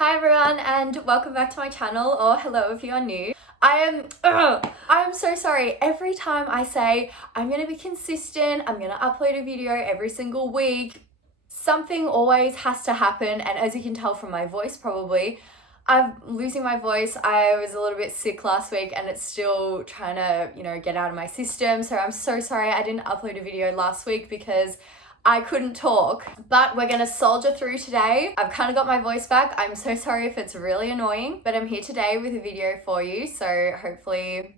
Hi everyone and welcome back to my channel, or hello if you are new. I'm so sorry. Every time I say I'm gonna be consistent, I'm gonna upload a video every single week, something always has to happen, and as you can tell from my voice probably, I'm losing my voice. I was a little bit sick last week and it's still trying to, get out of my system. So I'm so sorry I didn't upload a video last week because I couldn't talk, but we're gonna soldier through today. I've kind of got my voice back. I'm so sorry if it's really annoying, but I'm here today with a video for you, so hopefully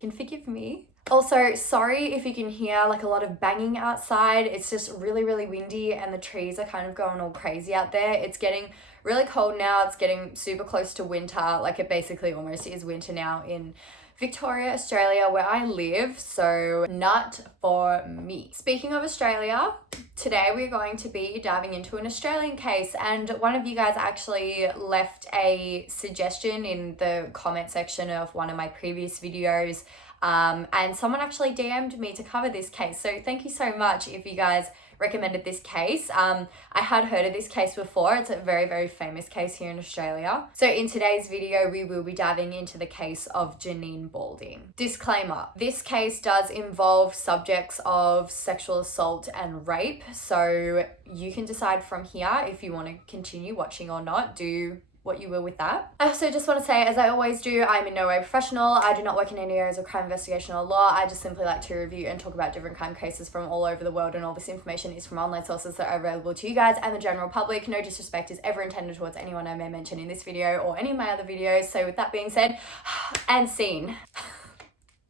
you can forgive me. Also, sorry if you can hear like a lot of banging outside. It's just really, really windy and the trees are kind of going all crazy out there. It's getting really cold now. It's getting super close to winter. Like it basically almost is winter now in Victoria, Australia, where I live, so not for me. Speaking of Australia, today we're going to be diving into an Australian case, and one of you guys actually left a suggestion in the comment section of one of my previous videos, and someone actually DM'd me to cover this case, so thank you so much if you guys recommended this case. I had heard of this case before. It's a very, very famous case here in Australia. So in today's video, we will be diving into the case of Janine Balding. Disclaimer, this case does involve subjects of sexual assault and rape. So you can decide from here if you want to continue watching or not. Do what you will with that. I also just want to say, as I always do, I'm in no way professional. I do not work in any areas of crime investigation or law. I just simply like to review and talk about different crime cases from all over the world, and all this information is from online sources that are available to you guys and the general public. No disrespect is ever intended towards anyone I may mention in this video or any of my other videos. So with that being said, and scene.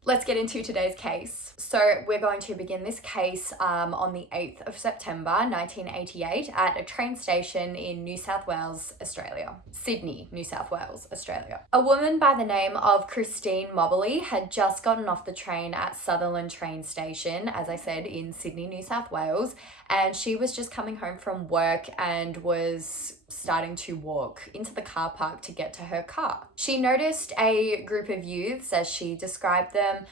Let's get into today's case. So we're going to begin this case on the 8th of September 1988 at a train station in New South Wales, Australia. Sydney, New South Wales, Australia. A woman by the name of Christine Mobley had just gotten off the train at Sutherland train station, as I said, in Sydney, New South Wales, and she was just coming home from work and was starting to walk into the car park to get to her car. She noticed a group of youths, as she described them,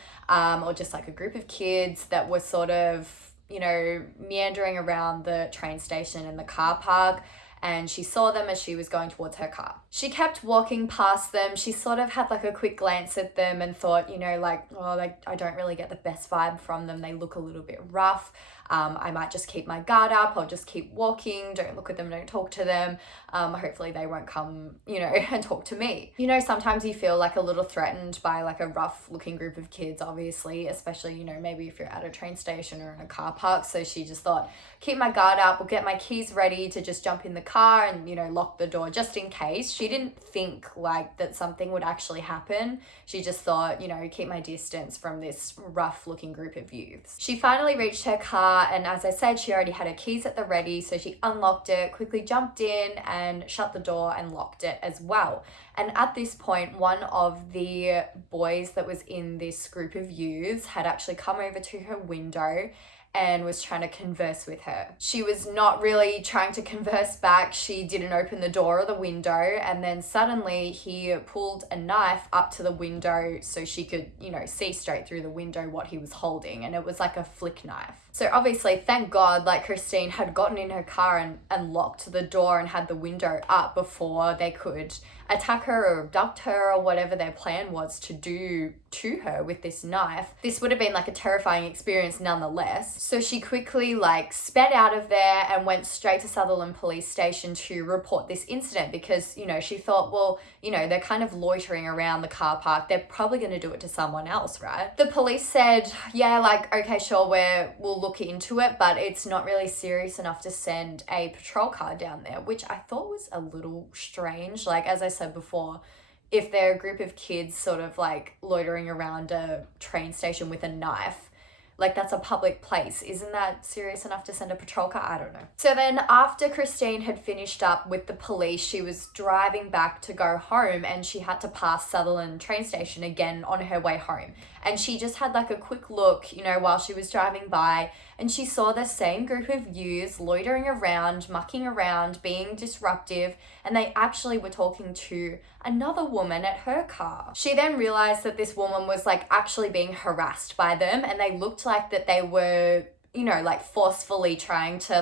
or just like a group of kids that were sort of, meandering around the train station and the car park, and she saw them as she was going towards her car. She kept walking past them. She sort of had like a quick glance at them and thought, I don't really get the best vibe from them. They look a little bit rough. I might just keep my guard up. I'll just keep walking. Don't look at them. Don't talk to them. Hopefully they won't come, and talk to me. Sometimes you feel like a little threatened by like a rough looking group of kids, obviously, especially, maybe if you're at a train station or in a car park. So she just thought, keep my guard up. We'll get my keys ready to just jump in the car and, lock the door just in case. She didn't think like that something would actually happen. She just thought, keep my distance from this rough looking group of youths. She finally reached her car, and as I said, she already had her keys at the ready, so she unlocked it, quickly jumped in and shut the door and locked it as well. And at this point, one of the boys that was in this group of youths had actually come over to her window and was trying to converse with her. She was not really trying to converse back. She didn't open the door or the window, and then suddenly he pulled a knife up to the window so she could, see straight through the window what he was holding, and it was like a flick knife. So obviously, thank God, like Christine had gotten in her car and locked the door and had the window up before they could attack her or abduct her or whatever their plan was to do to her with this knife. This would have been like a terrifying experience nonetheless. So she quickly sped out of there and went straight to Sutherland police station to report this incident because, she thought, well, they're kind of loitering around the car park. They're probably going to do it to someone else, right? The police said, yeah, okay, sure, we'll look into it, but it's not really serious enough to send a patrol car down there, which I thought was a little strange. Like, as I said before, if they're a group of kids sort of loitering around a train station with a knife, that's a public place. Isn't that serious enough to send a patrol car? I don't know. So then after Christine had finished up with the police, she was driving back to go home, and she had to pass Sutherland train station again on her way home. And she just had a quick look, while she was driving by, and she saw the same group of youths loitering around, mucking around, being disruptive, and they actually were talking to another woman at her car. She then realized that this woman was actually being harassed by them, and they looked like that they were, forcefully trying to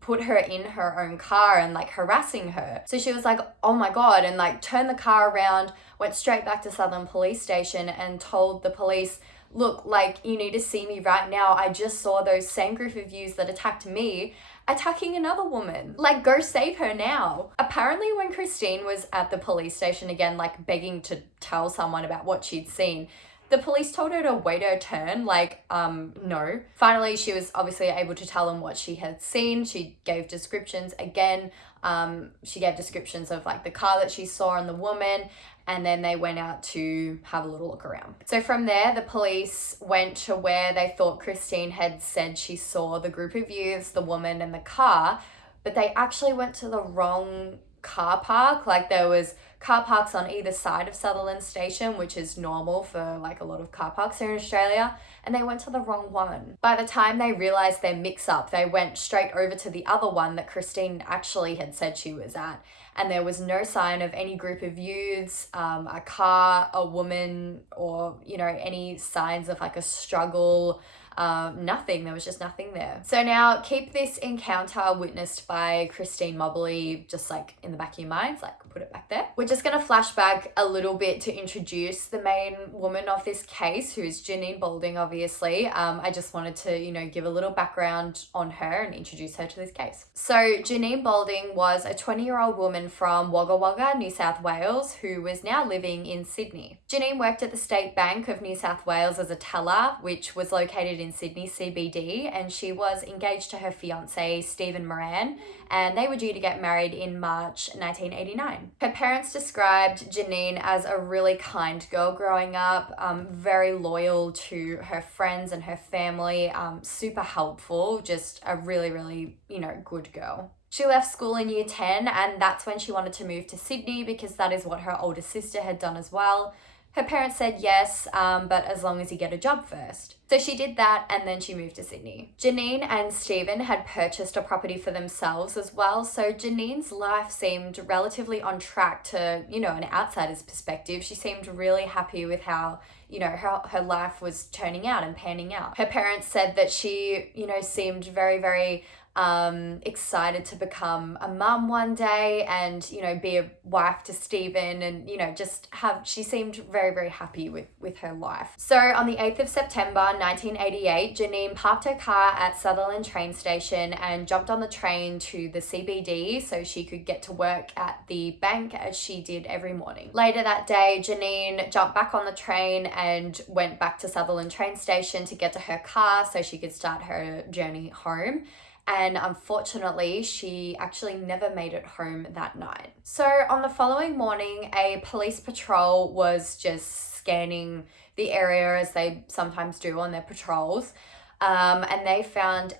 put her in her own car and like harassing her. So she was like, oh my God, and like turned the car around, went straight back to Southern Police Station and told the police, look, like, you need to see me right now. I just saw those same group of yous that attacked me attacking another woman. Like, go save her now. Apparently when Christine was at the police station again, like begging to tell someone about what she'd seen, the police told her to wait her turn, like, no. Finally, she was obviously able to tell them what she had seen. She gave descriptions again. She gave descriptions of like the car that she saw and the woman, and then they went out to have a little look around. So from there, the police went to where they thought Christine had said she saw the group of youths, the woman and the car, but they actually went to the wrong car park. Like, there was car parks on either side of Sutherland Station, which is normal for like a lot of car parks here in Australia, and they went to the wrong one. By the time they realized their mix-up, they went straight over to the other one that Christine actually had said she was at, and there was no sign of any group of youths, a car, a woman, or, you know, any signs of like a struggle. Nothing. There was just nothing there. So now keep this encounter witnessed by Christine Mobley just like in the back of your minds, like put it back there. We're just going to flash back a little bit to introduce the main woman of this case, who is Janine Balding, obviously. I just wanted to, you know, give a little background on her and introduce her to this case. So Janine Balding was a 20-year-old woman from Wagga Wagga, New South Wales, who was now living in Sydney. Janine worked at the State Bank of New South Wales as a teller, which was located in Sydney CBD, and she was engaged to her fiance Stephen Moran, and they were due to get married in March 1989. Her parents described Janine as a really kind girl growing up, very loyal to her friends and her family, super helpful, just a really, really, you know, good girl. She left school in year 10, and that's when she wanted to move to Sydney because that is what her older sister had done as well. Her parents said yes, but as long as you get a job first. So she did that, and then she moved to Sydney. Janine and Stephen had purchased a property for themselves as well, so Janine's life seemed relatively on track to, you know, an outsider's perspective. She seemed really happy with how, you know, her life was turning out and panning out. Her parents said that she, you know, seemed very, very excited to become a mum one day and, you know, be a wife to Stephen, and, you know, she seemed very, very happy with her life. So on the 8th of September 1988, Janine parked her car at Sutherland train station and jumped on the train to the CBD so she could get to work at the bank as she did every morning. Later that day, Janine jumped back on the train and went back to Sutherland train station to get to her car so she could start her journey home. And unfortunately, she actually never made it home that night. So on the following morning, a police patrol was just scanning the area as they sometimes do on their patrols. And they found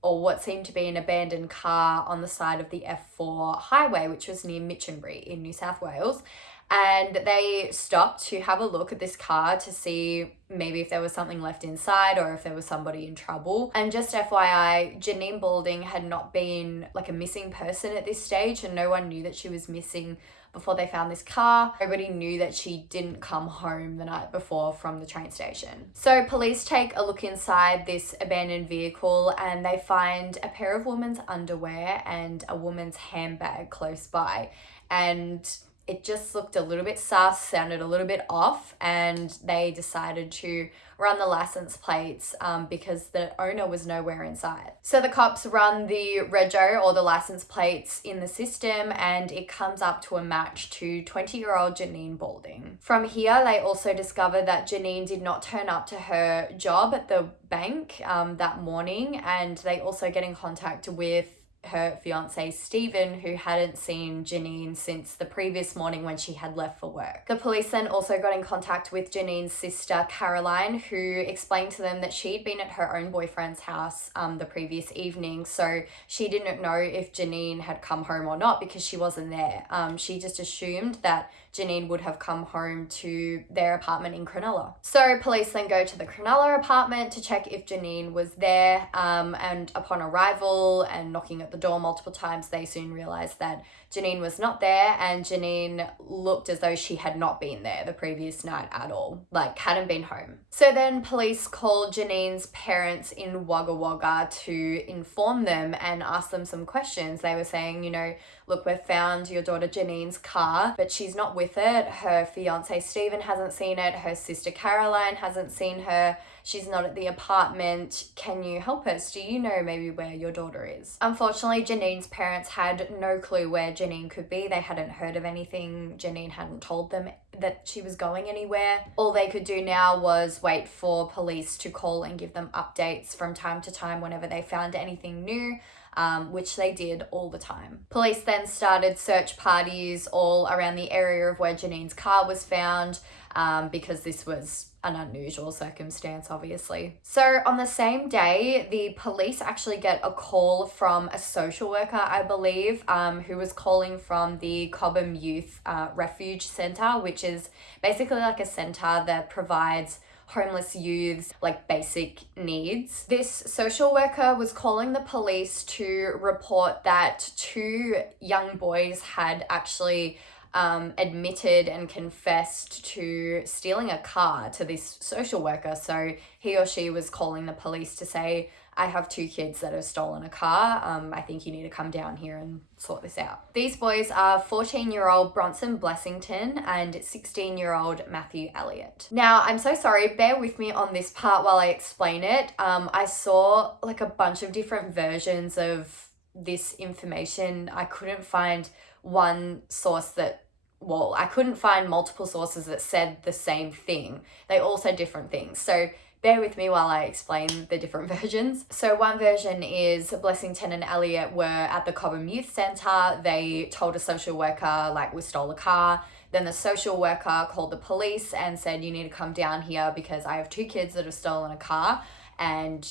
what seemed to be an abandoned car on the side of the F4 highway, which was near Minchinbury in New South Wales. And they stopped to have a look at this car to see maybe if there was something left inside or if there was somebody in trouble. And just FYI, Janine Balding had not been like a missing person at this stage, and no one knew that she was missing before they found this car. Nobody knew that she didn't come home the night before from the train station. So police take a look inside this abandoned vehicle and they find a pair of women's underwear and a woman's handbag close by. And it just looked a little bit sus, sounded a little bit off, and they decided to run the license plates because the owner was nowhere inside. So the cops run the rego, or the license plates, in the system, and it comes up to a match to 20-year-old Janine Balding. From here, they also discover that Janine did not turn up to her job at the bank that morning, and they also get in contact with her fiance Stephen, who hadn't seen Janine since the previous morning when she had left for work. The police then also got in contact with Janine's sister Caroline, who explained to them that she'd been at her own boyfriend's house the previous evening, so she didn't know if Janine had come home or not because she wasn't there. She just assumed that Janine would have come home to their apartment in Cronulla. So police then go to the Cronulla apartment to check if Janine was there, and upon arrival and knocking at the the door multiple times, they soon realized that Janine was not there, and Janine looked as though she had not been there the previous night at all, like hadn't been home. So then police called Janine's parents in Wagga Wagga to inform them and ask them some questions. They were saying, you know, look, we've found your daughter Janine's car, but she's not with it. Her fiance Stephen hasn't seen it. Her sister Caroline hasn't seen her. She's not at the apartment. Can you help us? Do you know maybe where your daughter is? Unfortunately, Janine's parents had no clue where Janine could be. They hadn't heard of anything. Janine hadn't told them that she was going anywhere. All they could do now was wait for police to call and give them updates from time to time whenever they found anything new. Which they did all the time. Police then started search parties all around the area of where Janine's car was found, because this was an unusual circumstance, obviously. So on the same day, the police actually get a call from a social worker, I believe, who was calling from the Cobham Youth Refuge Centre, which is basically like a centre that provides homeless youths like basic needs. This social worker was calling the police to report that 2 young boys had actually admitted and confessed to stealing a car to this social worker. So he or she was calling the police to say, I have 2 kids that have stolen a car. I think you need to come down here and sort this out. These boys are 14-year-old Bronson Blessington and 16-year-old Matthew Elliott. Now, I'm so sorry, bear with me on this part while I explain it. I saw like a bunch of different versions of this information. I couldn't find one source I couldn't find multiple sources that said the same thing. They all said different things. So bear with me while I explain the different versions. So one version is Blessington and Elliott were at the Cobham Youth Centre. They told a social worker, like, we stole a car. Then the social worker called the police and said, you need to come down here because I have 2 kids that have stolen a car, and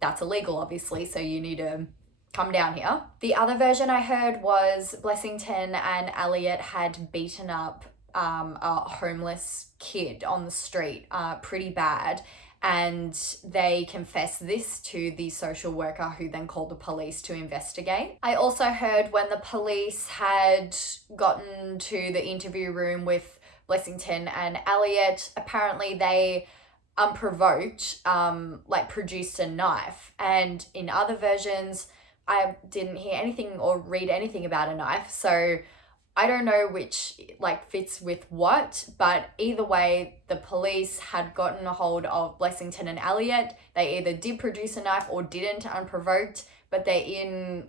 that's illegal, obviously, so you need to come down here. The other version I heard was Blessington and Elliott had beaten up a homeless kid on the street pretty bad, and they confessed this to the social worker, who then called the police to investigate. I also heard when the police had gotten to the interview room with Blessington and Elliott, apparently they unprovoked produced a knife, and in other versions I didn't hear anything or read anything about a knife, so I don't know which fits with what, but either way, the police had gotten a hold of Blessington and Elliott. They either did produce a knife or didn't, unprovoked, but they're in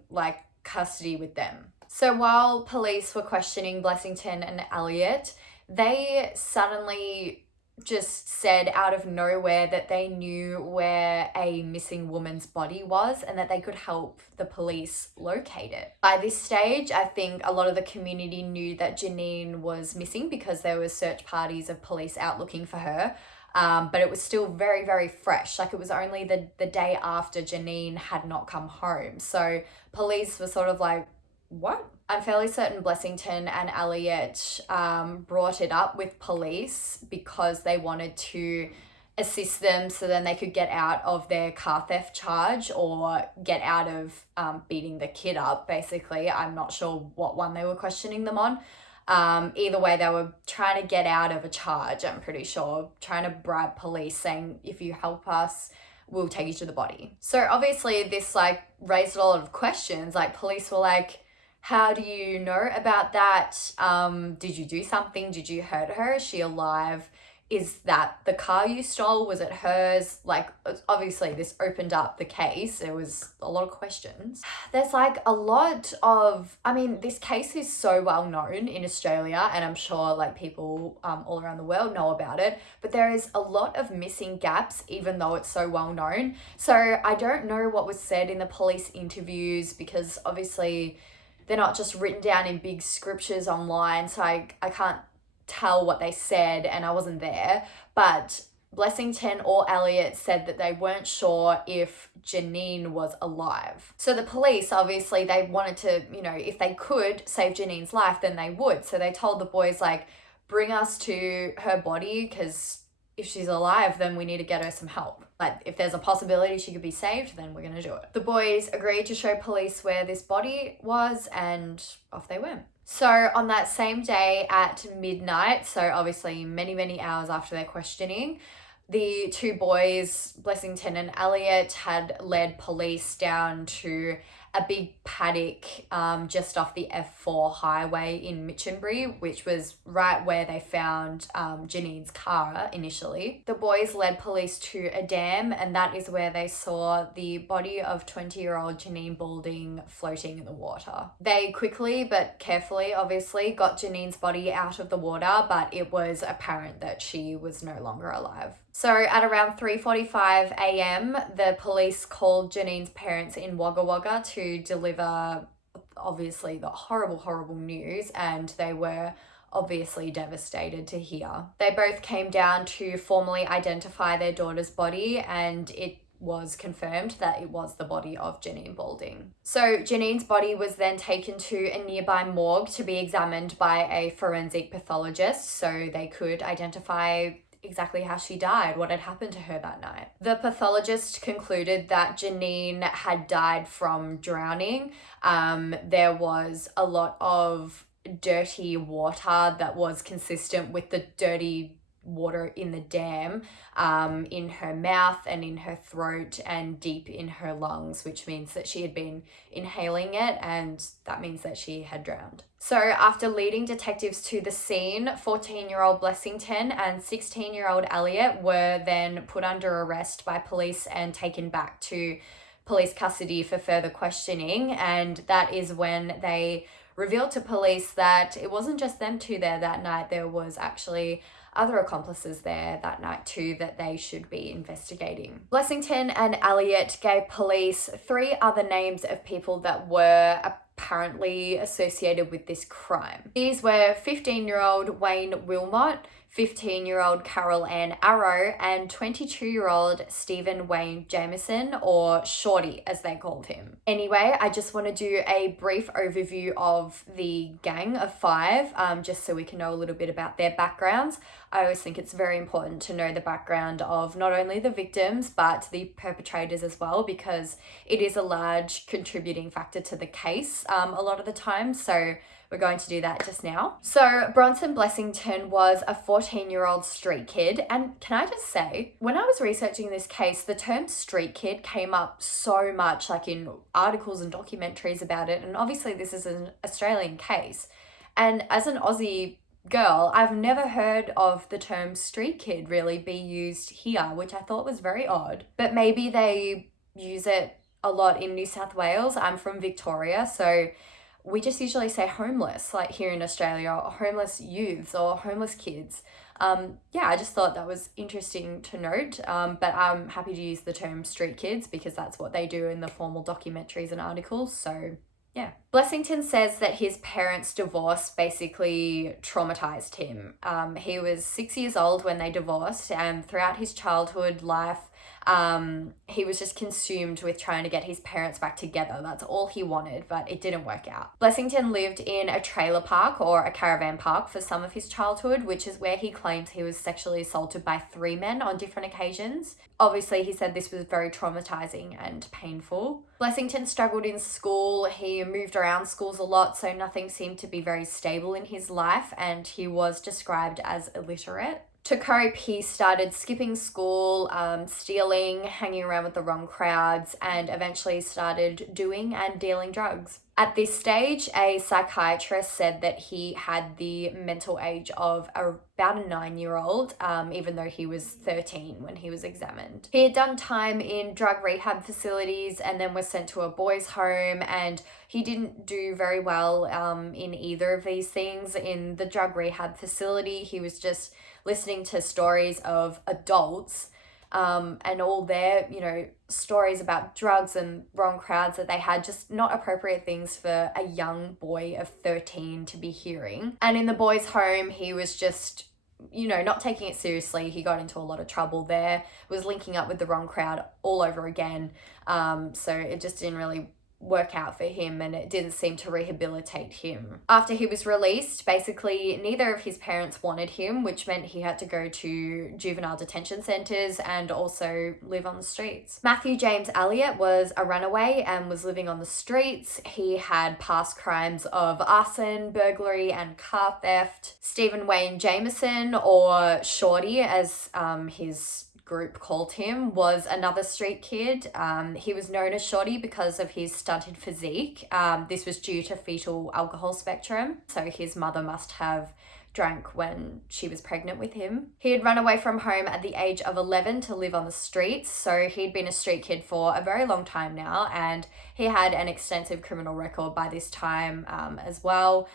custody with them. So while police were questioning Blessington and Elliott, they suddenly just said out of nowhere that they knew where a missing woman's body was and that they could help the police locate it. By this stage, I think a lot of the community knew that Janine was missing because there were search parties of police out looking for her. But it was still very, very fresh. It was only the day after Janine had not come home. So police were sort of like, what? I'm fairly certain Blessington and Elliott brought it up with police because they wanted to assist them so then they could get out of their car theft charge or get out of beating the kid up, basically. I'm not sure what one they were questioning them on. Either way, they were trying to get out of a charge, I'm pretty sure, trying to bribe police, saying, if you help us, we'll take you to the body. So obviously this raised a lot of questions. Police were like, how do you know about that? Did you do something? Did you hurt her? Is she alive? Is that the car you stole? Was it hers? Obviously this opened up the case. There was a lot of questions. There's a lot of, this case is so well known in Australia, and I'm sure people all around the world know about it, but there is a lot of missing gaps even though it's so well known. So I don't know what was said in the police interviews because obviously they're not just written down in big scriptures online, so I can't tell what they said and I wasn't there. But Blessington or Elliott said that they weren't sure if Janine was alive. So the police, obviously, they wanted to, if they could save Janine's life, then they would. So they told the boys, bring us to her body because if she's alive, then we need to get her some help. Like, if there's a possibility she could be saved, then we're gonna do it. The boys agreed to show police where this body was, and off they went. So on that same day at midnight, so obviously many, many hours after their questioning, the two boys, Blessington and Elliot, had led police down to a big paddock just off the F4 highway in Minchinbury, which was right where they found Janine's car initially. The boys led police to a dam, and that is where they saw the body of 20-year-old Janine Balding floating in the water. They quickly but carefully, obviously, got Janine's body out of the water, but it was apparent that she was no longer alive. So at around 3:45 a.m, the police called Janine's parents in Wagga Wagga to deliver, obviously, the horrible, horrible news, and they were obviously devastated to hear. They both came down to formally identify their daughter's body, and it was confirmed that it was the body of Janine Balding. So Janine's body was then taken to a nearby morgue to be examined by a forensic pathologist so they could identify exactly how she died, what had happened to her that night. The pathologist concluded that Janine had died from drowning. There was a lot of dirty water that was consistent with the dirty water in the dam in her mouth and in her throat and deep in her lungs, which means that she had been inhaling it, and that means that she had drowned. So after leading detectives to the scene, 14-year-old Blessington and 16-year-old Elliot were then put under arrest by police and taken back to police custody for further questioning, and that is when they revealed to police that it wasn't just them two there that night. There was actually other accomplices there that night too that they should be investigating. Blessington and Elliot gave police 3 other names of people that were apparently associated with this crime. These were 15-year-old Wayne Wilmot, 15-year-old Carol Ann Arrow, and 22-year-old Stephen Wayne Jameson, or Shorty as they called him. Anyway, I just want to do a brief overview of the gang of 5, just so we can know a little bit about their backgrounds. I always think it's very important to know the background of not only the victims, but the perpetrators as well, because it is a large contributing factor to the case a lot of the time. So we're going to do that just now. So Bronson Blessington was a 14-year-old street kid. And can I just say, when I was researching this case, the term street kid came up so much, like in articles and documentaries about it. And obviously this is an Australian case. And as an Aussie girl, I've never heard of the term street kid really be used here, which I thought was very odd. But maybe they use it a lot in New South Wales. I'm from Victoria, so we just usually say homeless, like here in Australia, or homeless youths or homeless kids. Yeah, I just thought that was interesting to note, but I'm happy to use the term street kids because that's what they do in the formal documentaries and articles, so yeah. Blessington says that his parents' divorce basically traumatized him. He was 6 years old when they divorced, and throughout his childhood life, he was just consumed with trying to get his parents back together. That's all he wanted, but it didn't work out. Blessington lived in a trailer park or a caravan park for some of his childhood, which is where he claims he was sexually assaulted by 3 men on different occasions. Obviously, he said this was very traumatizing and painful. Blessington struggled in school. He moved around schools a lot, so nothing seemed to be very stable in his life, and he was described as illiterate. To cope, he started skipping school, stealing, hanging around with the wrong crowds, and eventually started doing and dealing drugs. At this stage, a psychiatrist said that he had the mental age of about a 9-year-old, even though he was 13 when he was examined. He had done time in drug rehab facilities and then was sent to a boys' home, and he didn't do very well in either of these things. In the drug rehab facility, he was just listening to stories of adults and all their, stories about drugs and wrong crowds that they had, just not appropriate things for a young boy of 13 to be hearing. And in the boys' home, he was just, not taking it seriously. He got into a lot of trouble there, was linking up with the wrong crowd all over again. So it just didn't really work out for him, and it didn't seem to rehabilitate him. After he was released, basically neither of his parents wanted him, which meant he had to go to juvenile detention centres and also live on the streets. Matthew James Elliott was a runaway and was living on the streets. He had past crimes of arson, burglary and car theft. Stephen Wayne Jameson, or Shorty as his group called him, was another street kid. He was known as Shorty because of his stunted physique. This was due to fetal alcohol spectrum, so his mother must have drank when she was pregnant with him. He had run away from home at the age of 11 to live on the streets, so he'd been a street kid for a very long time now, and he had an extensive criminal record by this time as well.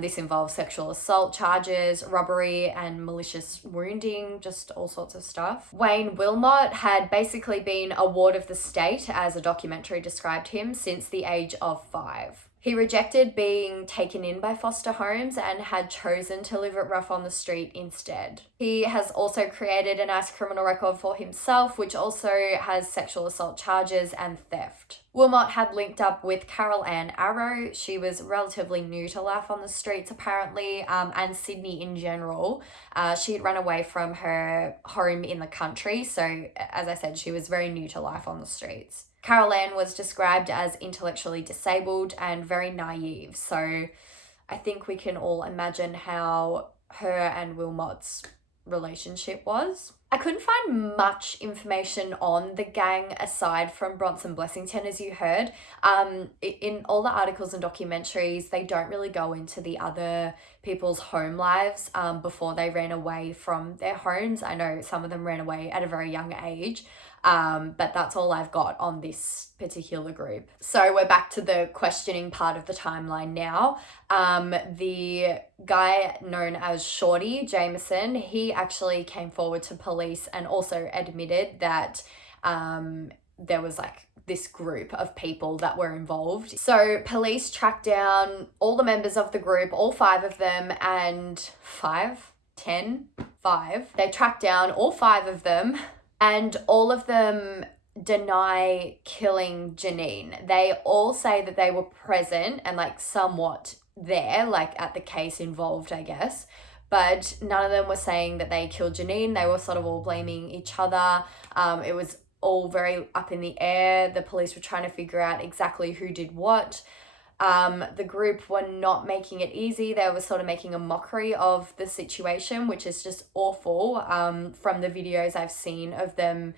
This involves sexual assault charges, robbery and malicious wounding, just all sorts of stuff. Wayne Wilmot had basically been a ward of the state, as a documentary described him, since the age of 5. He rejected being taken in by foster homes and had chosen to live it rough on the street instead. He has also created a nice criminal record for himself, which also has sexual assault charges and theft. Wilmot had linked up with Carol Ann Arrow. She was relatively new to life on the streets apparently, and Sydney in general. She had run away from her home in the country, so as I said, she was very new to life on the streets. Carol Ann was described as intellectually disabled and very naive, so I think we can all imagine how her and Wilmot's relationship was. I couldn't find much information on the gang aside from Bronson Blessington, as you heard. In all the articles and documentaries, they don't really go into the other people's home lives before they ran away from their homes. I know some of them ran away at a very young age, but that's all I've got on this particular group. So we're back to the questioning part of the timeline now. The guy known as Shorty Jameson, he actually came forward to police and also admitted that there was like this group of people that were involved. So police tracked down all the members of the group, all 5 of them, and 5. They tracked down all 5 of them, and all of them deny killing Janine. They all say that they were present and like somewhat there, like at the case involved, I guess. But none of them were saying that they killed Janine. They were sort of all blaming each other. It was all very up in the air. The police were trying to figure out exactly who did what. The group were not making it easy. They were sort of making a mockery of the situation, which is just awful. From the videos I've seen of them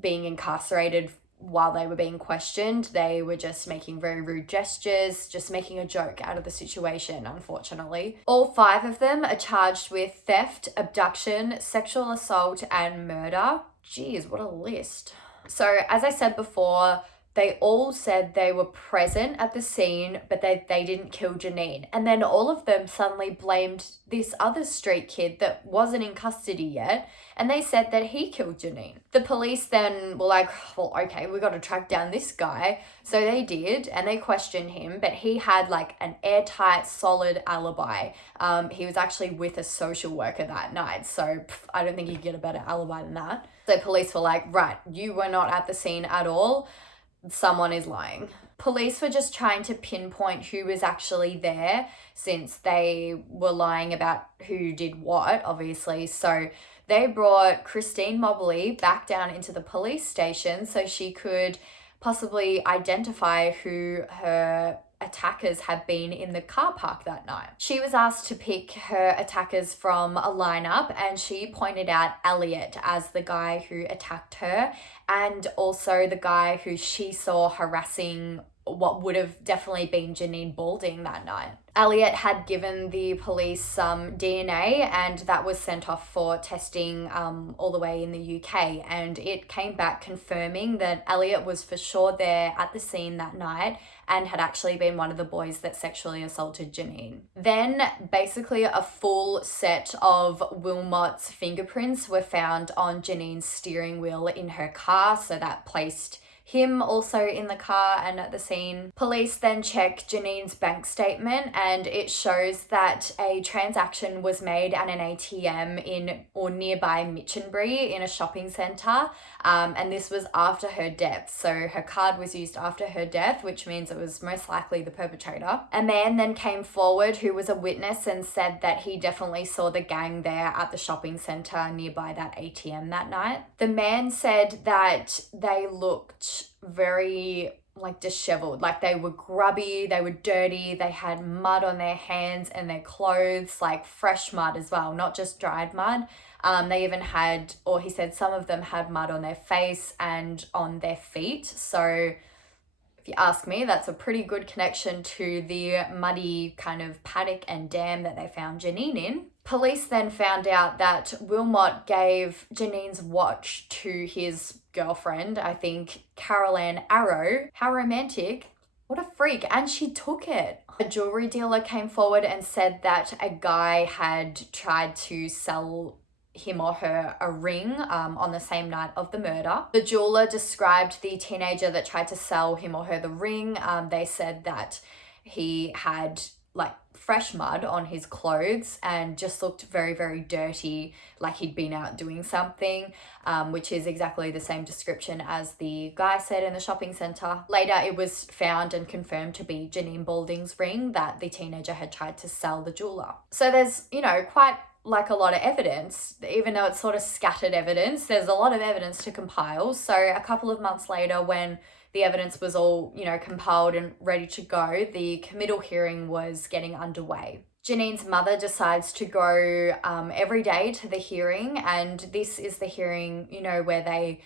being incarcerated while they were being questioned, they were just making very rude gestures, just making a joke out of the situation, unfortunately. All 5 of them are charged with theft, abduction, sexual assault, and murder. Jeez, what a list. So, as I said before, they all said they were present at the scene, but they didn't kill Janine. And then all of them suddenly blamed this other street kid that wasn't in custody yet, and they said that he killed Janine. The police then were like, well, okay, we got to track down this guy. So they did, and they questioned him, but he had like an airtight, solid alibi. He was actually with a social worker that night, so I don't think you could get a better alibi than that. So police were like, right, you were not at the scene at all. Someone is lying. Police were just trying to pinpoint who was actually there, since they were lying about who did what, obviously. So they brought Christine Mobley back down into the police station so she could possibly identify who her attackers had been in the car park that night. She was asked to pick her attackers from a lineup, and she pointed out Elliot as the guy who attacked her, and also the guy who she saw harassing what would have definitely been Janine Balding that night. Elliot had given the police some DNA, and that was sent off for testing all the way in the UK, and it came back confirming that Elliot was for sure there at the scene that night and had actually been one of the boys that sexually assaulted Janine. Then basically a full set of Wilmot's fingerprints were found on Janine's steering wheel in her car, so that placed him also in the car and at the scene. Police then check Janine's bank statement, and it shows that a transaction was made at an ATM in or nearby Minchinbury in a shopping centre, and this was after her death. So her card was used after her death, which means it was most likely the perpetrator. A man then came forward who was a witness and said that he definitely saw the gang there at the shopping centre nearby that ATM that night. The man said that they looked very disheveled, like they were grubby, they were dirty, they had mud on their hands and their clothes, like fresh mud as well, not just dried mud. They even had, or he said some of them had mud on their face and on their feet. So if you ask me, that's a pretty good connection to the muddy kind of paddock and dam that they found Janine in. Police then found out that Wilmot gave Janine's watch to his girlfriend, I think Carol Ann Arrow. How romantic. What a freak. And she took it. A jewelry dealer came forward and said that a guy had tried to sell him or her a ring on the same night of the murder. The jeweler described the teenager that tried to sell him or her the ring. They said that he had fresh mud on his clothes and just looked very, very dirty, like he'd been out doing something, which is exactly the same description as the guy said in the shopping centre. Later, it was found and confirmed to be Janine Balding's ring that the teenager had tried to sell the jeweler. So there's, quite a lot of evidence, even though it's sort of scattered evidence, there's a lot of evidence to compile. So a couple of months later, when the evidence was all, compiled and ready to go, the committal hearing was getting underway. Janine's mother decides to go every day to the hearing, and this is the hearing, where they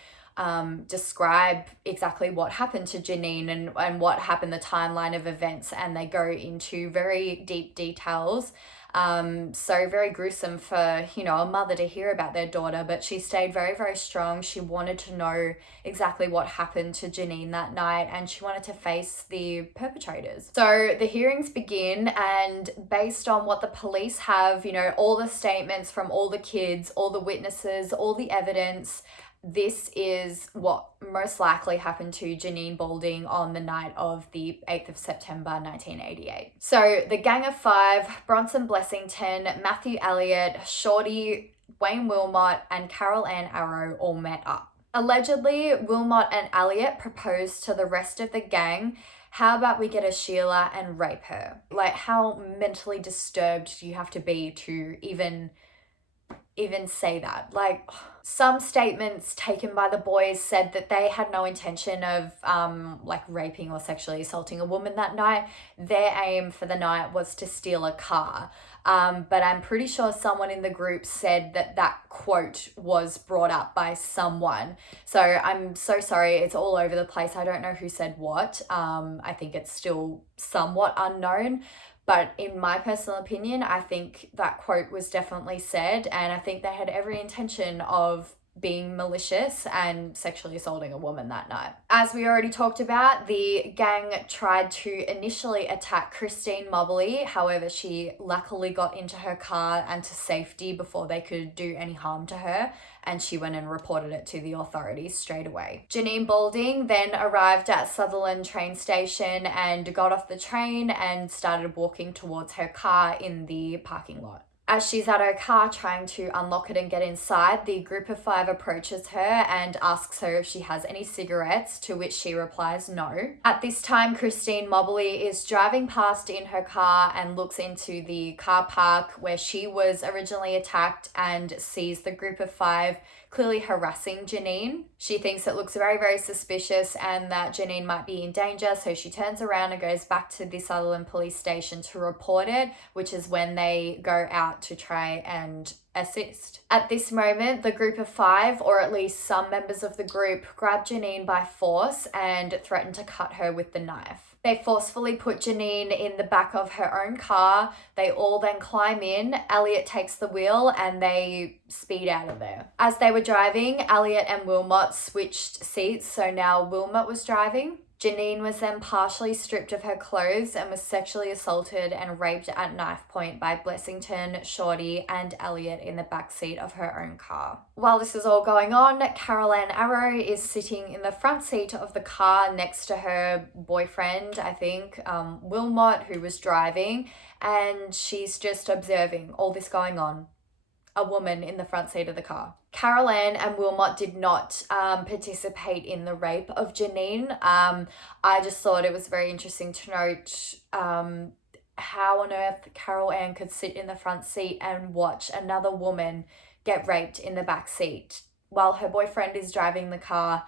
describe exactly what happened to Janine and what happened, the timeline of events, and they go into very deep details. So very gruesome for, a mother to hear about their daughter, but she stayed very, very strong. She wanted to know exactly what happened to Janine that night, and she wanted to face the perpetrators. So the hearings begin, and based on what the police have, all the statements from all the kids, all the witnesses, all the evidence, this is what most likely happened to Janine Balding on the night of the 8th of September 1988. So the gang of five, Bronson Blessington, Matthew Elliott, Shorty, Wayne Wilmot, and Carol Ann Arrow all met up. Allegedly, Wilmot and Elliott proposed to the rest of the gang, how about we get a Sheila and rape her? How mentally disturbed do you have to be to even say that? Some statements taken by the boys said that they had no intention of raping or sexually assaulting a woman that night. Their aim for the night was to steal a car. But I'm pretty sure someone in the group said that quote was brought up by someone. So I'm so sorry, it's all over the place. I don't know who said what. I think it's still somewhat unknown. But in my personal opinion, I think that quote was definitely said, and I think they had every intention of being malicious and sexually assaulting a woman that night. As we already talked about, the gang tried to initially attack Christine Mobley. However, she luckily got into her car and to safety before they could do any harm to her, and she went and reported it to the authorities straight away. Janine Balding then arrived at Sutherland train station and got off the train and started walking towards her car in the parking lot. As she's at her car trying to unlock it and get inside, the group of five approaches her and asks her if she has any cigarettes, to which she replies no. At this time, Christine Mobley is driving past in her car and looks into the car park where she was originally attacked and sees the group of five clearly harassing Janine. She thinks it looks very, very suspicious and that Janine might be in danger, so she turns around and goes back to the Sutherland police station to report it, which is when they go out to try and assist. At this moment, the group of five, or at least some members of the group, grab Janine by force and threaten to cut her with the knife. They forcefully put Janine in the back of her own car. They all then climb in. Elliott takes the wheel and they speed out of there. As they were driving, Elliott and Wilmot switched seats, so now Wilmot was driving. Janine was then partially stripped of her clothes and was sexually assaulted and raped at knife point by Blessington, Shorty, and Elliot in the backseat of her own car. While this is all going on, Carol Ann Arrow is sitting in the front seat of the car next to her boyfriend, I think, Wilmot, who was driving, and she's just observing all this going on. A woman in the front seat of the car. Carol Ann and Wilmot did not participate in the rape of Janine. I just thought it was very interesting to note how on earth Carol Ann could sit in the front seat and watch another woman get raped in the back seat while her boyfriend is driving the car.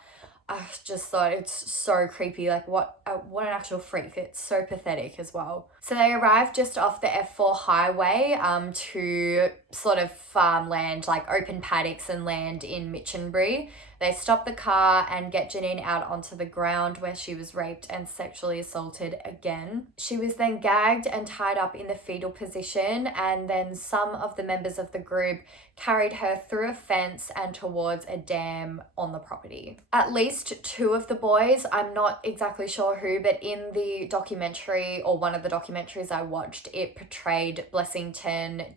I just thought it's so creepy. Like, what an actual freak. It's so pathetic as well. So they arrived just off the F4 highway to sort of farmland, like open paddocks and land in Minchinbury. They stop the car and get Janine out onto the ground where she was raped and sexually assaulted again. She was then gagged and tied up in the fetal position, and then some of the members of the group carried her through a fence and towards a dam on the property. At least two of the boys, I'm not exactly sure who, but in the documentary, or one of the documentaries I watched, it portrayed Blessington,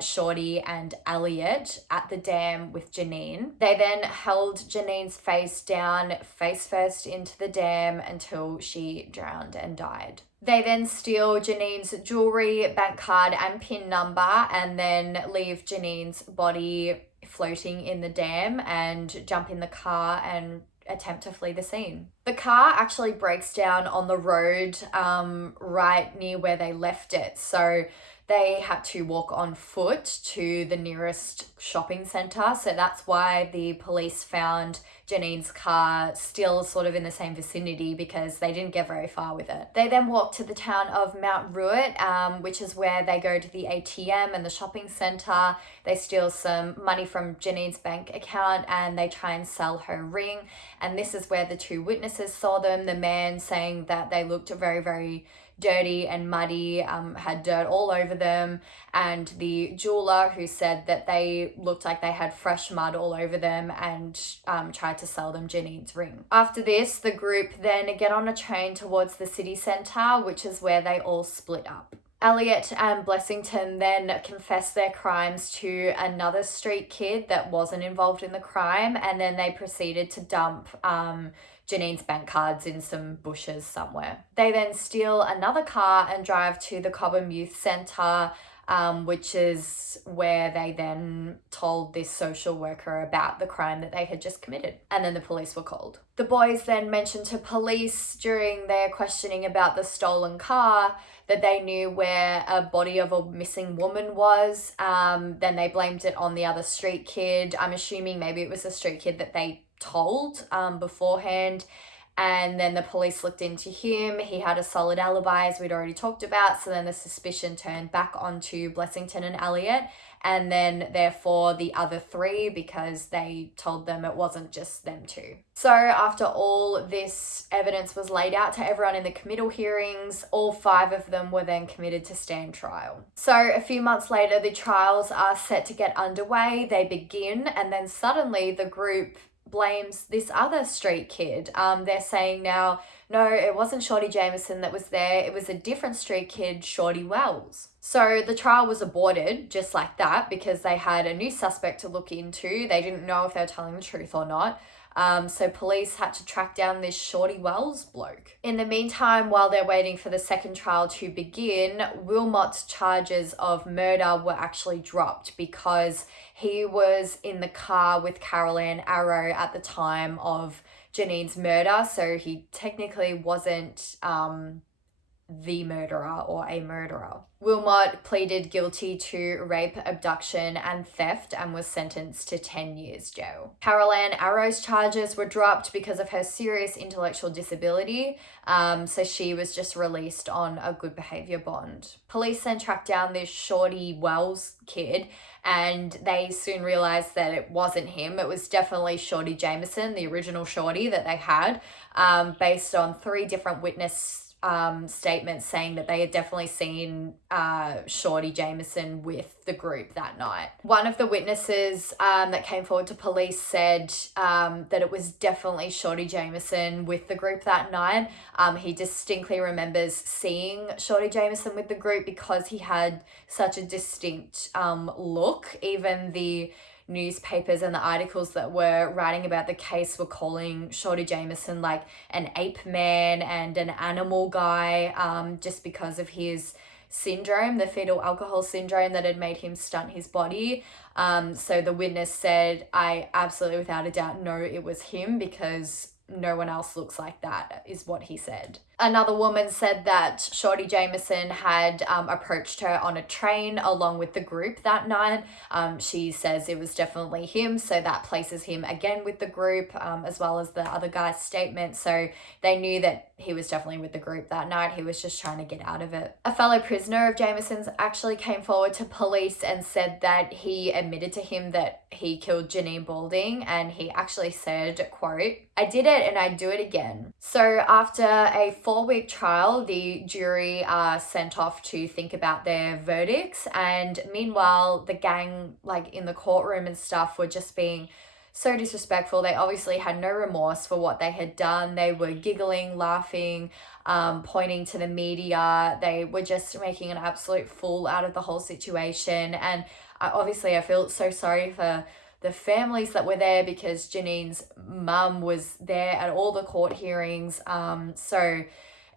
Shorty and Elliot at the dam with Janine. They then held Janine's face down, face first into the dam until she drowned and died. They then steal Janine's jewelry, bank card and PIN number, and then leave Janine's body floating in the dam and jump in the car and attempt to flee the scene. The car actually breaks down on the road right near where they left it. So they had to walk on foot to the nearest shopping centre. So that's why the police found Janine's car still sort of in the same vicinity, because they didn't get very far with it. They then walked to the town of Mount Ruet, which is where they go to the ATM and the shopping centre. They steal some money from Janine's bank account and they try and sell her ring. And this is where the two witnesses saw them. The man saying that they looked very, very dirty and muddy, had dirt all over them, and the jeweler who said that they looked like they had fresh mud all over them and tried to sell them Janine's ring. After this, the group then get on a train towards the city centre, which is where they all split up. Elliot and Blessington then confessed their crimes to another street kid that wasn't involved in the crime, and then they proceeded to dump Janine's bank cards in some bushes somewhere. They then steal another car and drive to the Cobham Youth Centre, which is where they then told this social worker about the crime that they had just committed. And then the police were called. The boys then mentioned to police during their questioning about the stolen car that they knew where a body of a missing woman was. Then they blamed it on the other street kid. I'm assuming maybe it was a street kid that they told beforehand. And then the police looked into him. He had a solid alibi, as we'd already talked about. So then the suspicion turned back onto Blessington and Elliot, and then therefore the other three, because they told them it wasn't just them two. So after all this evidence was laid out to everyone in the committal hearings, all five of them were then committed to stand trial. So a few months later, the trials are set to get underway. They begin, and then suddenly the group blames this other street kid. They're saying now, no, it wasn't Shorty Jameson that was there. It was a different street kid, Shorty Wells. So the trial was aborted just like that, because they had a new suspect to look into. They didn't know if they were telling the truth or not. So police had to track down this Shorty Wells bloke. In the meantime, while they're waiting for the second trial to begin, Wilmot's charges of murder were actually dropped because he was in the car with Carol Ann Arrow at the time of Janine's murder. So he technically wasn't the murderer or a murderer. Wilmot pleaded guilty to rape, abduction and theft and was sentenced to 10 years jail. Carol Ann Arrow's charges were dropped because of her serious intellectual disability, so she was just released on a good behaviour bond. Police then tracked down this Shorty Wells kid, and they soon realised that it wasn't him. It was definitely Shorty Jameson, the original Shorty that they had, based on 3 different witness statements saying that they had definitely seen Shorty Jameson with the group that night. One of the witnesses that came forward to police said that it was definitely Shorty Jameson with the group that night. He distinctly remembers seeing Shorty Jameson with the group because he had such a distinct look. Even the newspapers and the articles that were writing about the case were calling Shorty Jameson like an ape man and an animal guy, just because of his syndrome, the fetal alcohol syndrome that had made him stunt his body. So the witness said, I absolutely without a doubt know it was him because no one else looks like that, is what he said. Another woman said that Shorty Jameson had approached her on a train along with the group that night. She says it was definitely him, so that places him again with the group, as well as the other guy's statement. So they knew that he was definitely with the group that night. He was just trying to get out of it. A fellow prisoner of Jameson's actually came forward to police and said that he admitted to him that he killed Janine Balding, and he actually said, quote, "I did it and I'd do it again." So after a 4-week trial, the jury are sent off to think about their verdicts, and meanwhile the gang, like in the courtroom and stuff, were just being so disrespectful. They obviously had no remorse for what they had done. They were giggling, laughing, pointing to the media. They were just making an absolute fool out of the whole situation. And I feel so sorry for the families that were there, because Janine's mum was there at all the court hearings. So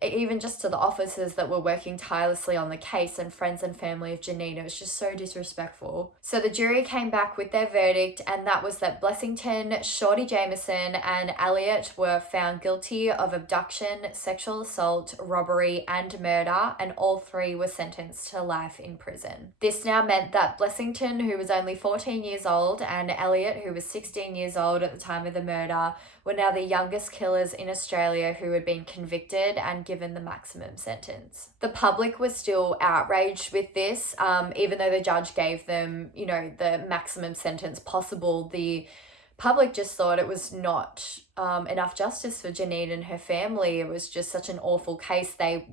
even just to the officers that were working tirelessly on the case and friends and family of Janine, it was just so disrespectful. So the jury came back with their verdict, and that was that Blessington, Shorty Jameson, and Elliot were found guilty of abduction, sexual assault, robbery, and murder, and all 3 were sentenced to life in prison. This now meant that Blessington, who was only 14 years old, and Elliot, who was 16 years old at the time of the murder, were now the youngest killers in Australia who had been convicted and given the maximum sentence. The public was still outraged with this, even though the judge gave them, the maximum sentence possible. The public just thought it was not enough justice for Janine and her family. It was just such an awful case. They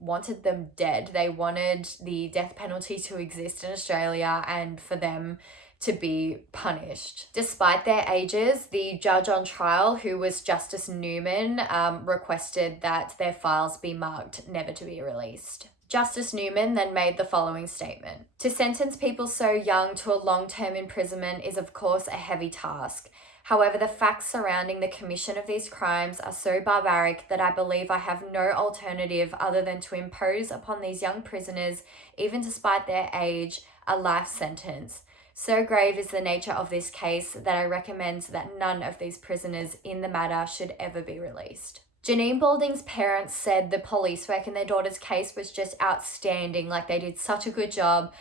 wanted them dead. They wanted the death penalty to exist in Australia and for them to be punished. Despite their ages, the judge on trial, who was Justice Newman, requested that their files be marked never to be released. Justice Newman then made the following statement: "To sentence people so young to a long-term imprisonment is of course a heavy task. However, the facts surrounding the commission of these crimes are so barbaric that I believe I have no alternative other than to impose upon these young prisoners, even despite their age, a life sentence. So grave is the nature of this case that I recommend that none of these prisoners in the matter should ever be released." Janine Balding's parents said the police work in their daughter's case was just outstanding. Like, they did such a good job,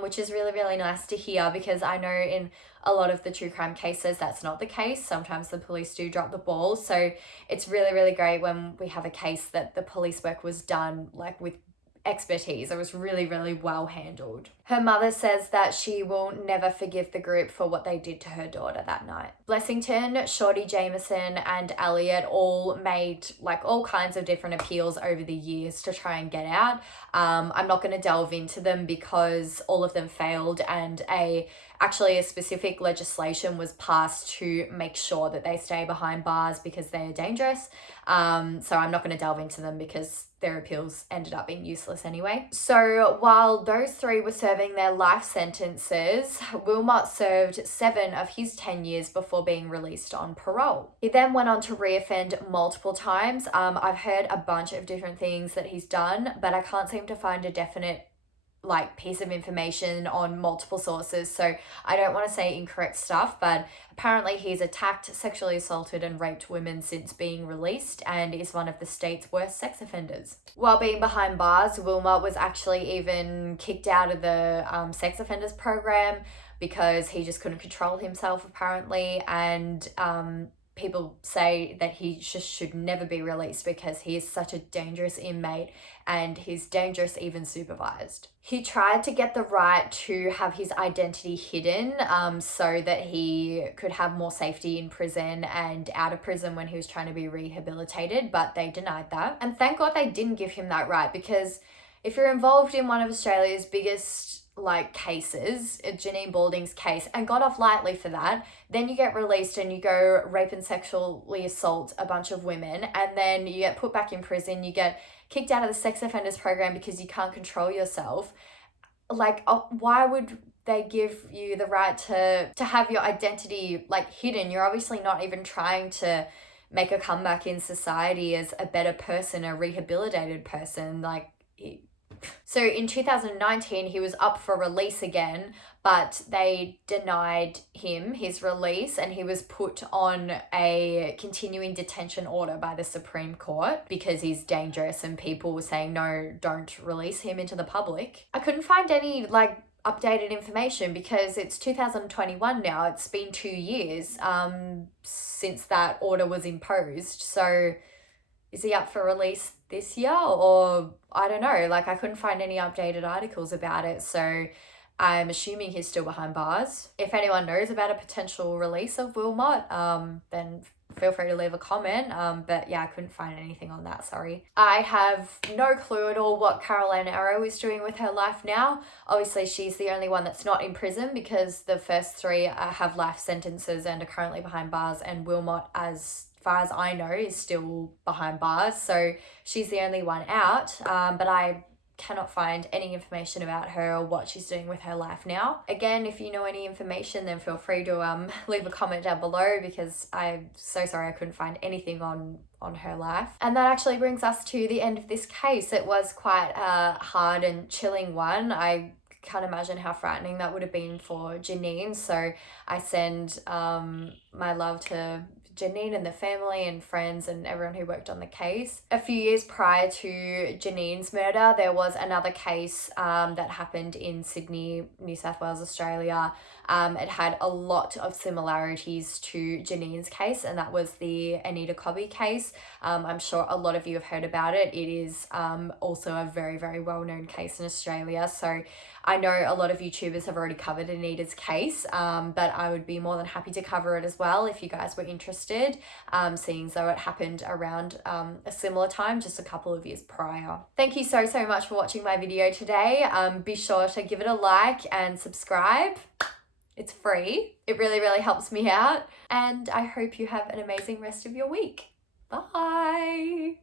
which is really, really nice to hear, because I know in a lot of the true crime cases that's not the case. Sometimes the police do drop the ball. So it's really, really great when we have a case that the police work was done like with expertise. It was really, really well handled. Her mother says that she will never forgive the group for what they did to her daughter that night. Blessington, Shorty Jameson, and Elliot all made like all kinds of different appeals over the years to try and get out. I'm not going to delve into them because all of them failed, and actually a specific legislation was passed to make sure that they stay behind bars because they are dangerous. So I'm not going to delve into them because their appeals ended up being useless anyway. So while those 3 were serving their life sentences, Wilmot served 7 of his 10 years before being released on parole. He then went on to reoffend multiple times. I've heard a bunch of different things that he's done, but I can't seem to find a definite piece of information on multiple sources, so I don't want to say incorrect stuff, but apparently he's attacked, sexually assaulted, and raped women since being released, and is one of the state's worst sex offenders. While being behind bars, Wilmot was actually even kicked out of the sex offenders program because he just couldn't control himself apparently, and people say that he just should never be released because he is such a dangerous inmate and he's dangerous even supervised. He tried to get the right to have his identity hidden so that he could have more safety in prison and out of prison when he was trying to be rehabilitated, but they denied that. And thank God they didn't give him that right, because if you're involved in one of Australia's biggest cases, Janine Balding's case, and got off lightly for that, then you get released and you go rape and sexually assault a bunch of women, and then you get put back in prison, you get kicked out of the sex offenders program because you can't control yourself. Why would they give you the right to have your identity hidden? You're obviously not even trying to make a comeback in society as a better person, a rehabilitated person. So in 2019, he was up for release again, but they denied him his release and he was put on a continuing detention order by the Supreme Court because he's dangerous, and people were saying, no, don't release him into the public. I couldn't find any updated information because it's 2021 now. It's been 2 years since that order was imposed. So is he up for release this year, or I don't know, I couldn't find any updated articles about it, so I'm assuming he's still behind bars. If anyone knows about a potential release of Wilmot, then feel free to leave a comment, but yeah, I couldn't find anything on that, sorry. I have no clue at all what Caroline Arrow is doing with her life now. Obviously she's the only one that's not in prison because the first three have life sentences and are currently behind bars, and Wilmot, as far as I know, is still behind bars, so she's the only one out, but I cannot find any information about her or what she's doing with her life now. Again, if you know any information, then feel free to leave a comment down below, because I'm so sorry I couldn't find anything on her life. And that actually brings us to the end of this case. It was quite a hard and chilling one. I can't imagine how frightening that would have been for Janine, so I send my love to Janine and the family and friends and everyone who worked on the case. A few years prior to Janine's murder, there was another case that happened in Sydney, New South Wales, Australia. It had a lot of similarities to Janine's case, and that was the Anita case. I'm sure a lot of you have heard about it. It is also a very, very well-known case in Australia. So I know a lot of YouTubers have already covered Anita's case, but I would be more than happy to cover it as well if you guys were interested, seeing as though it happened around a similar time, just a couple of years prior. Thank you so much for watching my video today. Be sure to give it a like and subscribe. It's free. It really, really helps me out. And I hope you have an amazing rest of your week. Bye.